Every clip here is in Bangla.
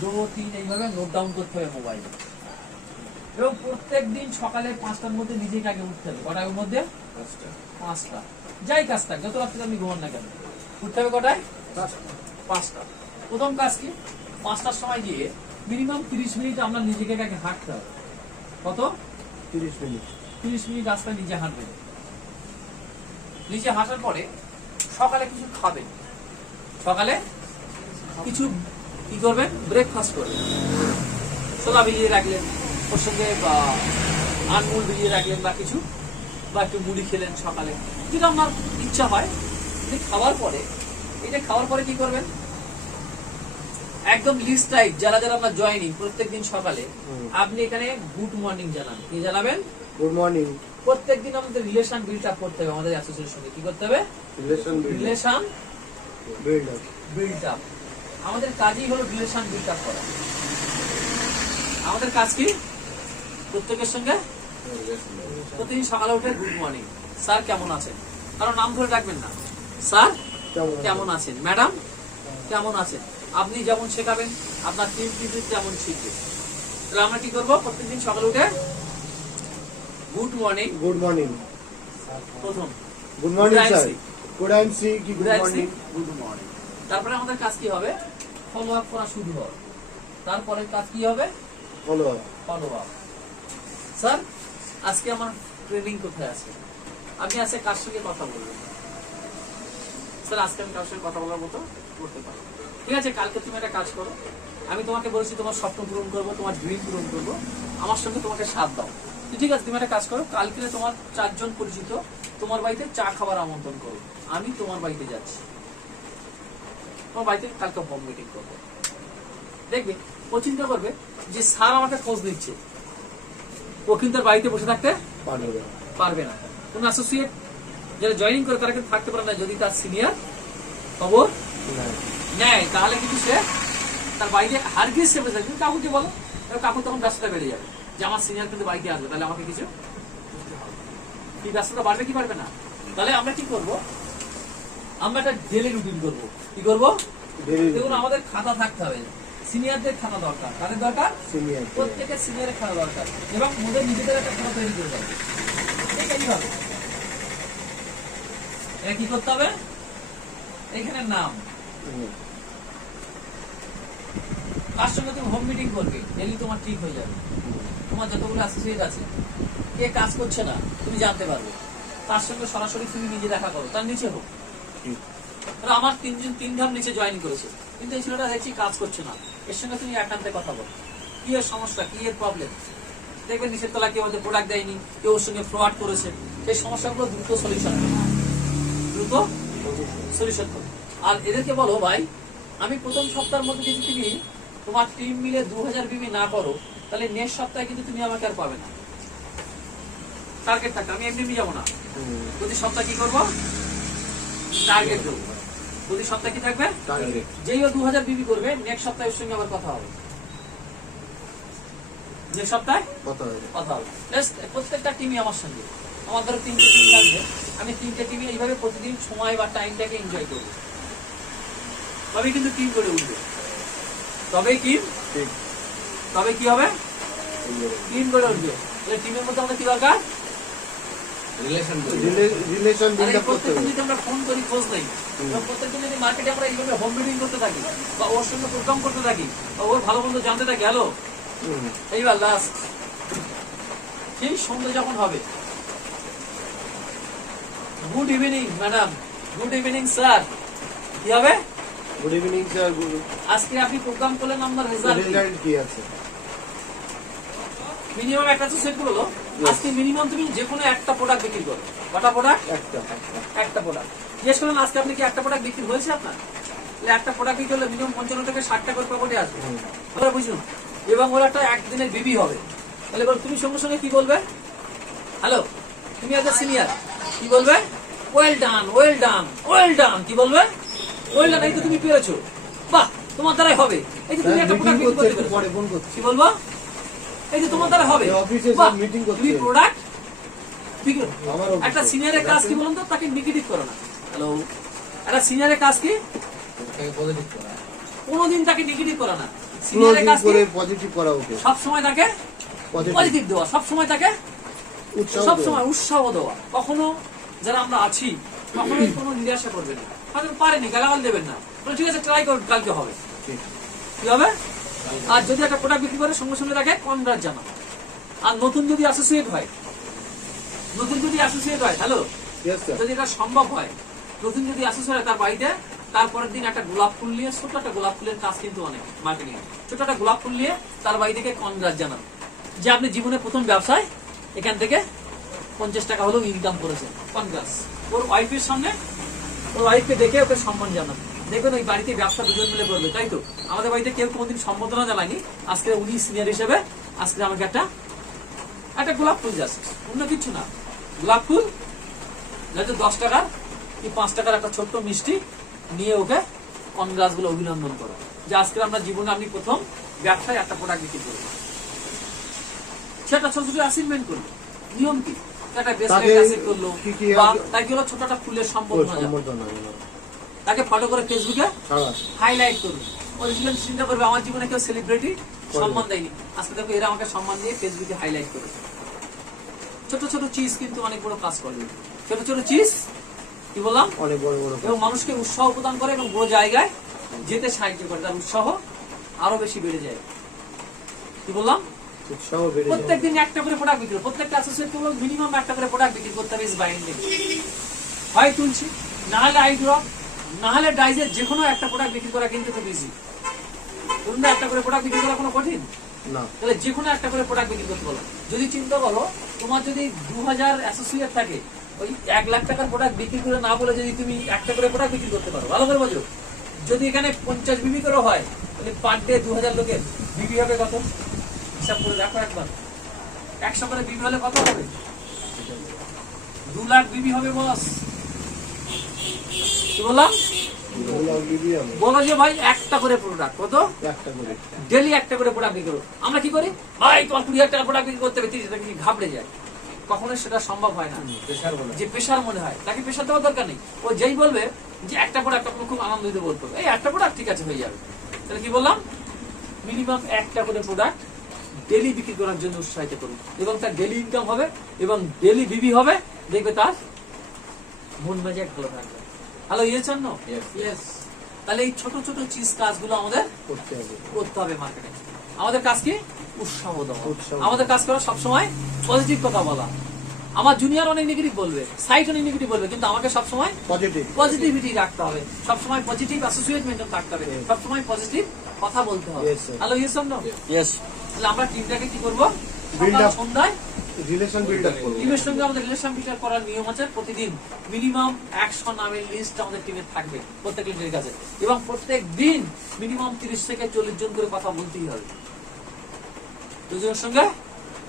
2 3 এইভাবে নোট ডাউন করতে হবে মোবাইলে। এবং প্রত্যেকদিন সকালে 5টার মধ্যে নিজেকে আগে উঠতে হবে। কটার মধ্যে? 5টা। যাই কাজ থাক, যত রাত্রে আপনি ঘুমান না কেন, উঠতে হবে কটায়? 5টা। প্রথম কাজ কি? 5টার সময় গিয়ে মিনিমাম 30 মিনিট আমরা নিজেকে আগে হাঁটতে হবে। কত? 30 মিনিট। 30 মিনিট রাস্তায় নিজে হাঁটবেন। নিজে হাঁটার পরে সকালে কিছু খাবেন। সকালে কিছু কি করবেন? ব্রেকফাস্ট করবেন। ছোলা ভিজিয়ে রাখলেন, ওর সঙ্গে আনমুল ভিজিয়ে রাখলেন বা কিছু, বা একটু মুড়ি খেলেন সকালে, যেটা আপনার ইচ্ছা হয়। খাওয়ার পরে কি করবেন? একদম লিস্ট টাইপ যারা যারা আপনার জয়েনিং প্রত্যেকদিন সকালে আপনি এখানে গুড মর্নিং জানান। কি জানাবেন? Good morning. প্রত্যেকদিন আমাদের রিলেশন বিল্ড আপ করতে হবে। আমাদের অ্যাসোসিয়েশনের সঙ্গে কি করতে হবে? Relation build up. আমাদের কাজই হলো রিলেশন বিল্ড আপ করা। আমাদের কাজ কি? প্রত্যেকের সঙ্গে প্রতিদিন সকালে উঠে গুড মর্নিং, স্যার কেমন আছেন? কারণ নাম ধরে ডাকবেন না, স্যার কেমন আছেন, ম্যাডাম কেমন আছেন। আপনি যেমন শেখাবেন আপনার টিম কিন্তু তেমন শিখবে। তাহলে আমরা কি করবো? প্রত্যেকদিন সকালে উঠে গুড মর্নিং। Good morning. প্রথম good morning sir. Good I am সি কি গুড মর্নিং। Good morning. তারপরে আমাদের কাজ কি হবে? ফলো আপ করা শুরু হবে। তারপরে কাজ কি হবে? Follow up. স্যার আজকে আমার ট্রেনিং কোথায় আছে? আমি আজকে কার সঙ্গে কথা বলবো? স্যার আজকে আমি কার সঙ্গে কথা বলার মতো করতে পারবো। ঠিক আছে, কালকে তুমি একটা কাজ করো। আমি তোমাকে বলেছি তোমার স্বপ্ন পূরণ করবো, তোমার ড্রিম পূরণ করবো, আমার সঙ্গে তোমাকে সাথ দাও। ঠিক আছে, তুমি একটা কাজ করো, কালকে তোমার 4 জন পরিচিত তোমার বাড়িতে চা খাবার আমন্ত্রণ করো। আমি তোমার বাড়িতে যাচ্ছি। তোমার বাড়িতে কালকে হোম মিটিং করবো। দেখবে ও চিন্তা করবে যে স্যার আমাকে খোঁজ দিচ্ছে, ও কিন্তু তার বাড়িতে বসে থাকতে পারবে না। কোন অ্যাসোসিয়েট যারা জয়েনিং করে তারা কিন্তু থাকতে পারে না যদি তার সিনিয়র খবর নেয়, তাহলে কিন্তু সে তার বাড়িতে হারগিজ চেপে যায়। তুমি কাকুকে বলো, কাকু তখন ব্যস্ততা বেড়ে যাবে যে আমার সিনিয়র কিন্তু বাড়িতে আসবে, তাহলে আমাকে কিছু কি ব্যস্ততা বাড়বে কি পারবে না। তাহলে আমরা কি করব? আমরা একটা ডেলি রুটিন করবো। কি করবো? দেখুন আমাদের খাতা থাকতে হবে। সিনিয়রদের খাতা দরকার। কাদের দরকার? প্রত্যেকের সিনিয়রের খাতা দরকার। এবং ওদের নিজেদের একটা খাতা তৈরি করে দেবে। ঠিক এইভাবে এটা কি করতে হবে? এখানে নাম, তার সঙ্গে তুমি হোম মিটিং করবে, ডেলি তোমার ঠিক হয়ে যাবে। তোমার যতগুলো অ্যাসোসিয়েট আছে কে কাজ করছে না তুমি জানতে পারবে, তার সঙ্গে সরাসরি তুমি নিজে দেখা করো। তার নিচে হোক, আমার 3 ধাপ নিচে জয়েন করেছে, কিন্তু এই ছেলেটা দেখছি কাজ করছে না, এর সঙ্গে তুমি একান্তে কথা বলো। কি এর সমস্যা, কি এর প্রবলেম? দেখবেন নিচের তলা কেউ আমাদের প্রোডাক্ট দেয়নি, কেউ ওর সঙ্গে ফ্রড করেছে। সেই সমস্যাগুলো দ্রুত সলিউশন করো। আর এদেরকে বলো ভাই আমি প্রথম সপ্তাহের মধ্যে যদি তুমি তোমার টিম মিলে 2000 বিবি না করো, তাহলে নেক্সট সপ্তাহে কিন্তু তুমি আমাকে আর পাবে না। টার্গেট থাকবে, আমি এমনি যাবো না। প্রতি সপ্তাহে কি করবো? টার্গেট দেবো। প্রতি সপ্তাহে কি থাকবে? যেই ও 2000 বিবি করবে, নেক্সট সপ্তাহে ওর সঙ্গে আবার কথা হবে। নেক্সট সপ্তাহে কথা হবে। প্রত্যেকটা টিমই আমার সঙ্গে, আমার ধরো 3টে টিম থাকবে, আমি 3টে টিমে এইভাবে প্রতিদিন সময় বা টাইমটাকে এনজয় করবো। তবে কিন্তু টিম করে উঠবে, তবে কি হবে? টিম করে উঠবে। তাহলে টিমের মধ্যে আমাদের কি দরকার? রিলেশন বিল্ড আপ করতে হবে। যদি আমরা ফোন করি খোঁজ নেই, প্রত্যেকদিন যদি মার্কেটে আমরা এইভাবে হোম মিটিং করতে থাকি বা ওর সঙ্গে প্রোগ্রাম করতে থাকি বা ওর ভালো মন্দ জানতে থাকি, হ্যালো এইবার লাস্ট সেই সন্ধ্যে যখন হবে, good evening madam, good evening sir, কি হবে? গুড ইভিনিং স্যার, আজকে আপনি প্রোগ্রাম করলেন, আপনার রেজাল্ট কি আছে? মিনিমাম একটা তো সেট করলো। আজকে মিনিমাম তুমি যে কোনো একটা প্রোডাক্ট বিক্রি করো। কটা প্রোডাক্ট? একটা প্রোডাক্ট। জিজ্ঞেস করলেন আজকে আপনি কি একটা প্রোডাক্ট বিক্রি হয়েছে আপনার? একটা প্রোডাক্ট বিক্রি করলে মিনিমাম 55 থেকে 60 টাকা করে প্রফিট আসবে। বুঝুন, এবং ওর একটা একদিনের বিবি হবে। তাহলে তুমি সঙ্গে সঙ্গে কি বলবে? হ্যালো, তুমি একটা সিনিয়র, কি বলবে? Well done, well done, well done. কি বলবে? ওয়েল ডান, এই তো তুমি পেরেছো, বাহ তোমার দ্বারাই হবে। এই যে তুমি একটা প্রোডাক্ট বিক্রি করতে পেরেছো, কি বলবো? এই যে তোমার দ্বারা হবে। তুমি প্রোডাক্ট একটা সিনিয়রের কাজ কি বলুন তো? তাকে নেগেটিভ করো না। হ্যালো, একটা সিনিয়রের কাজ কি? কোনোদিন তাকে নেগেটিভ করা না। সিনিয়রের ক্লোজিং কাজ করে পজিটিভ করা ওকে সব সময় তাকে পজিটিভ দেওয়া, সব সময় তাকে উৎসাহ সব দেওয়া। সময় উৎসাহ দেওয়া। কখনো যারা আমরা আছি কখনোই কোনো নিরাশা করবেন না, হয়তো পারেনি গালাগাল দেবেন না, ঠিক আছে ট্রাই করুন, কালকে হবে, ঠিক। কি হবে। আর যদি একটা প্রোডাক্ট বিক্রি করে সঙ্গে সঙ্গে তাকে কনগ্রাট জানাবো। আর নতুন যদি অ্যাসোসিয়েট হয়, হ্যালো, Yes, sir. যদি এটা সম্ভব হয়, নতুন যদি অ্যাসোসিয়েট হয় তার বাড়িতে, তারপরের দিন একটা গোলাপ ফুল নিয়ে, ছোট একটা গোলাপ ফুলের কাজ কিন্তু অনেক মার্কেটিং, ছোট একটা গোলাপ ফুল নিয়ে তার বাড়ি থেকে কনগ্রাট জানান যে আপনি জীবনে প্রথম ব্যবসায় এখান থেকে 50 টাকা হলেও ইনকাম করেছেন, কনগ্রাস। ওর ওয়াইফের সামনে, ওর ওয়াইফকে দেখে ওকে সম্মান জানান। দেখবেন ওই বাড়িতে ব্যবসা দুজন মিলে করবে, তাই তো। আমাদের বাড়িতে কেউ কোনোদিন সম্বোধনা জানায়নি, আজকে উনি সিনিয়র হিসেবে আজকে আমাকে একটা গোলাপ ফুল জাস্ট, অন্য কিছু না, গোলাপ ফুল হয়তো 10 টাকার কি 5 টাকার একটা ছোট্ট মিষ্টি নিয়ে ওকে কনগ্রাস গুলো অভিনন্দন করো যে আজকে আমরা জীবনে আপনি প্রথম ব্যবসায় একটা প্রোডাক্ট বিক্রি করবো। সেটা ছোট ছোট অ্যাসাইনমেন্ট করলো, নিয়ম কি, একটা ব্রেসলেট অ্যাসেট করলো, কি বা তাকে হলো ছোট একটা ফুলের সম্বোধনা জানালো। সম্বোধনা তাকে ফটো করে ফেসবুকে ছাড়া হাইলাইট করুন। ওরিজিনাল চিন্তা করবে আমার জীবনে কেউ সেলিব্রিটি সম্মান দেয়নি, আজকে দেখো এরা আমাকে সম্মান দিয়ে ফেসবুকে হাইলাইট করেছে। ছোট ছোট চিজ কিন্তু অনেক বড় কাজ করে, ছোট ছোট চিজ কি বললাম, অনেক বড় বড় এবং মানুষকে উৎসাহ প্রদান করে এবং বড় জায়গায় যেতে সাহায্য করে, তার উৎসাহ আরো বেশি বেড়ে যায়। কি বললাম, উৎসাহ বেড়ে যায়। প্রত্যেকদিন একটা করে প্রোডাক্ট বিক্রি, প্রত্যেকটা অ্যাসোসিয়েট মিনিমাম একটা করে প্রোডাক্ট বিক্রি করতে হবে। ইজ বাইন্ডিং, হয় তুলছি, না হলে আই ড্রপ, না হলে ডাইজের, যে কোনো একটা প্রোডাক্ট বিক্রি করা কিন্তু খুব ইজি। ধরুন না, একটা করে প্রোডাক্ট বিক্রি করা কোনো কঠিন না, তাহলে যে কোনো একটা করে প্রোডাক্ট বিক্রি করতে বলো। যদি চিন্তা করো তোমার যদি 2000 অ্যাসোসিয়েট থাকে, ওই 1 লাখ টাকার প্রোডাক্ট বিক্রি করে না বলে যদি তুমি একটা করে প্রোডাক্ট বিক্রি করতে পারো, ভালো করে বোঝো। যদি এখানে 50 বিবি করে হয়, তাহলে পার ডে 2000 লোকের বিবি হবে কত, হিসাব করে দেখো একবার। 100 করে বিবি হলে কত হবে, 2 লাখ বিবি হবে বস। কি বললাম, বলো যে ভাই একটা করে প্রোডাক্ট কত, একটা করে ডেলি একটা করে প্রোডাক্ট বিক্রি করো। আমরা কি করি, ভাই তোমার 20,000 টাকা প্রোডাক্ট বিক্রি করতে হবে, 30 টাকা ঘাবড়ে যায়। কখনোই সেটা সম্ভব হয় না, যে পেশার মনে হয়, তাকে পেশার দেওয়ার দরকার নেই। ও যেই বলবে যে একটা প্রোডাক্ট, আপনার খুব আনন্দ দিতে বলতে হবে, এই একটা প্রোডাক্ট ঠিক আছে হয়ে যাবে। তাহলে কি বললাম, মিনিমাম একটা করে প্রোডাক্ট ডেলি বিক্রি করার জন্য উৎসাহিত করুন, এবং তার ডেলি ইনকাম হবে এবং ডেলি বিবি হবে, দেখবে তার মন মেজাজ ভালো থাকবে। হ্যালো, ইয়েস আর নো? ইয়েস। তাহলে এই ছোট ছোট চিজ কাজগুলো আমাদের করতে হবে মার্কেটে। আমাদের কাজ কি, উৎসাহ দেওয়া। আমাদের কাজ করা সবসময় পজিটিভ কথা বলা। আমার জুনিয়র অনেক নেগেটিভ বলবে, সাইট অনেক নেগেটিভ বলবে, কিন্তু আমাকে সবসময় পজিটিভিটি রাখতে হবে, সবসময় পজিটিভ অ্যাসোসিয়েট মেনটেন থাকতে হবে, সবসময় পজিটিভ কথা বলতে হবে। হ্যালো, ইয়েস আর নো? ইয়েস। তাহলে আমরা টিমটাকে কি করবো, সন্ধ্যায় রিলেশন বিল্ড আপ করব। টিমের সঙ্গে আমাদের রিলেশন বিল্ড আপ করার নিয়ম আছে। প্রতিদিন মিনিমাম 100 নামের লিস্ট আমাদের টিমে থাকবে প্রত্যেক লিডারের কাছে, এবং প্রত্যেক দিন মিনিমাম 30 থেকে 40 জন করে কথা বলতেই হবে। দুজনের সঙ্গে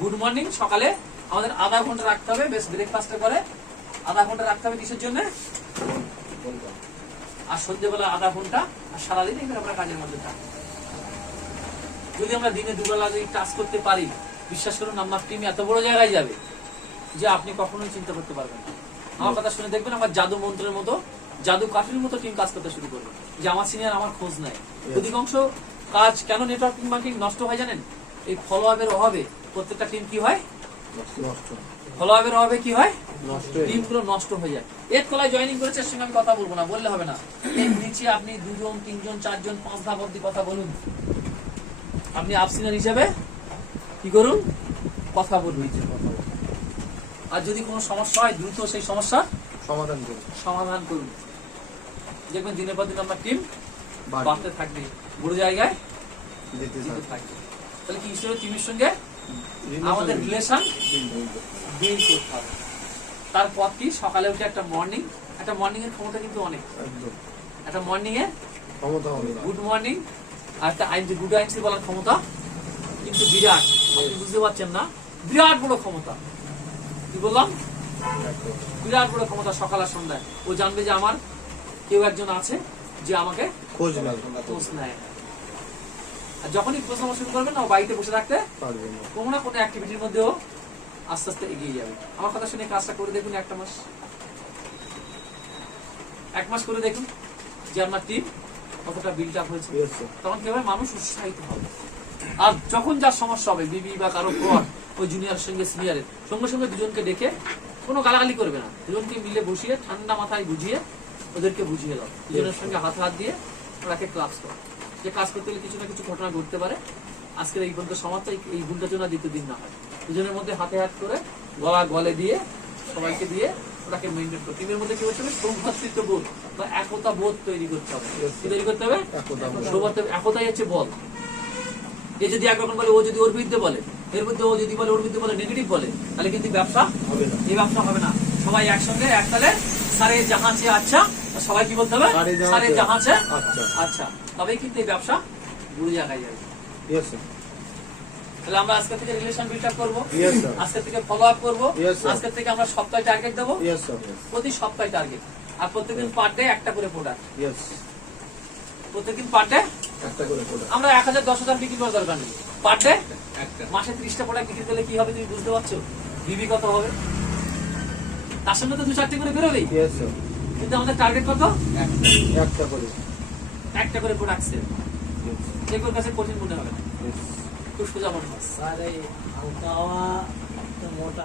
গুড মর্নিং সকালে আমাদের আধা ঘন্টা রাখতে হবে, বেশ ব্রেকফাস্টের পরে আধা ঘন্টা রাখতে হবে, কিসের জন্য, আর সন্ধ্যেবেলা আধা ঘন্টা, আর সারাদিন এখানে আমরা কাজের মধ্যে থাকবো। যদি আমরা দিনে দুবেলা যদি টাচ করতে পারি, বিশ্বাস করুন আমার টিম এত বড় জায়গায় যাবে যে আপনি কখনোই চিন্তা করতে পারবেন না। আমার কথা শুনে দেখবেন আমার জাদু মন্ত্রের মতো, জাদু কাঠির মতো টিম কাজ করতে শুরু করবে, যে আমার সিনিয়র আমার খোঁজ নেয়। অধিকাংশ কাজ কেন নেটওয়ার্কিং মার্কেটিং নষ্ট হয় জানেন, এই ফলো আপের অভাবে প্রত্যেকটা টিম কি হয়, ফলো আপের অভাবে কি হয়, টিম গুলো নষ্ট হয়ে যায়। এর তলায় জয়েনিং করেছে, সঙ্গে আমি কথা বলবো না, বললে হবে না। এর নিচে আপনি 2 জন 3 জন 4 জন 5 ধাপ অব্দি কথা বলুন। আপনি আপ সিনিয়র হিসেবে কি করুন, কথা বলুন। আর যদি কোনো সমস্যা হয় দ্রুত সেই সমস্যা সমাধান করুন। দেখবেন দিনের পর দিন আপনার টিম বাড়তে থাকবে, বড় জায়গায় যেতে থাকবে। তাহলে কি হিসেবে টিমের সঙ্গে আমাদের রিলেশন বিল্ড করতে হবে। তারপর কি, সকালে উঠে একটা মর্নিং এর ক্ষমতা কিন্তু অনেক, একটা মর্নিং এর ক্ষমতা হবে, গুড মর্নিং আর একটা গুড আইনসি বলার ক্ষমতা কিন্তু বিরাট। আপনি বুঝতে পারছেন না, বিরাট বড় ক্ষমতা। কি বললাম, বিরাট বড় ক্ষমতা। সকাল আর সন্ধ্যায় ও জানবে যে আমার কেউ একজন আছে যে আমাকে খোঁজ নেয়। আর যখনই খোঁজ নেওয়া শুরু করবে না, ও বাড়িতে বসে থাকতে পারবে না, কোনো না কোনো অ্যাক্টিভিটির মধ্যেও আস্তে আস্তে এগিয়ে যাবে। আমার কথা শুনে কাজটা করে দেখুন, 1 মাস করে দেখুন যে আপনার টিম কতটা বিল্ড আপ হয়েছে, Yes, sir. তখন কি হবে, মানুষ উৎসাহিত হবে। আর যখন যার সমস্যা হবে, বিবি বা কারো পর ওই জুনিয়র সঙ্গে সিনিয়রের সঙ্গে সঙ্গে দুজনকে ডেকে, কোনো গালাগালি করবে না, দুজনকে মিলে বসিয়ে ঠান্ডা মাথায় বুঝিয়ে ওদেরকে বুঝিয়ে দাও, দুজনের সঙ্গে হাত হাত দিয়ে ওনাকে ক্লাস করো। যে কাজ করতে গেলে কিছু না কিছু ঘটনা ঘটতে পারে, আজকের এই পর্যন্ত সমাজটা এই ভুলটা যেন দ্বিতীয় দিন না হয়। দুজনের মধ্যে হাতে হাত করে গলা গলে দিয়ে সবাইকে দিয়ে ওটাকে মেনটেন করতে, টিমের মধ্যে কি হচ্ছে, সৌভ্রাতৃত্ব বোধ বা একতা বোধ তৈরি করতে হবে। কি তৈরি করতে হবে? একতাই হচ্ছে বল। এ যদি একরকম বলে, ও যদি ওর বিরুদ্ধে বলে, এর মধ্যে ও যদি বলে, ওর বিরুদ্ধে বলে, নেগেটিভ বলে, তাহলে কিন্তু ব্যবসা হবে না। এই ব্যবসা হবে না। সবাই একসঙ্গে একতালে সারে জাহাঁ সে আচ্ছা, সবাই কি বলতে হবে, সারে জাহাঁ সে আচ্ছা। আচ্ছা, তবেই কিন্তু এই ব্যবসা বুড়ো জায়গায় যাবে। Yes, sir. তাহলে আমরা আজকে থেকে রিলেশন বিল্ড আপ করবো, Yes, sir. আজকে থেকে ফলো আপ করবো, Yes, sir. আজকে থেকে আমরা সপ্তাহে টার্গেট দেবো, Yes, sir. প্রতি সপ্তাহে টার্গেট, আর প্রত্যেকদিন পার ডে একটা করে প্রোডাক্ট, Yes. প্রত্যেকদিন পার ডে একটা করে product. আমরা 1000 10,000 বিক্রি করার দরকার নেই, পার ডে মাসে 30টা প্রোডাক্ট বিক্রি করলে কি হবে তুমি বুঝতে পারছো? বিবি কত হবে, তার সঙ্গে তো 2-4টি করে বেরোবেই, Yes, sir. কিন্তু আমাদের টার্গেট কত, একটা করে। একটা করে প্রোডাক্ট সেল। Yes. যে কোন কাছে কঠিন মনে হবে না, Yes. খুব সোজা মনে হয়। सारे हल्का हुआ तो मोटा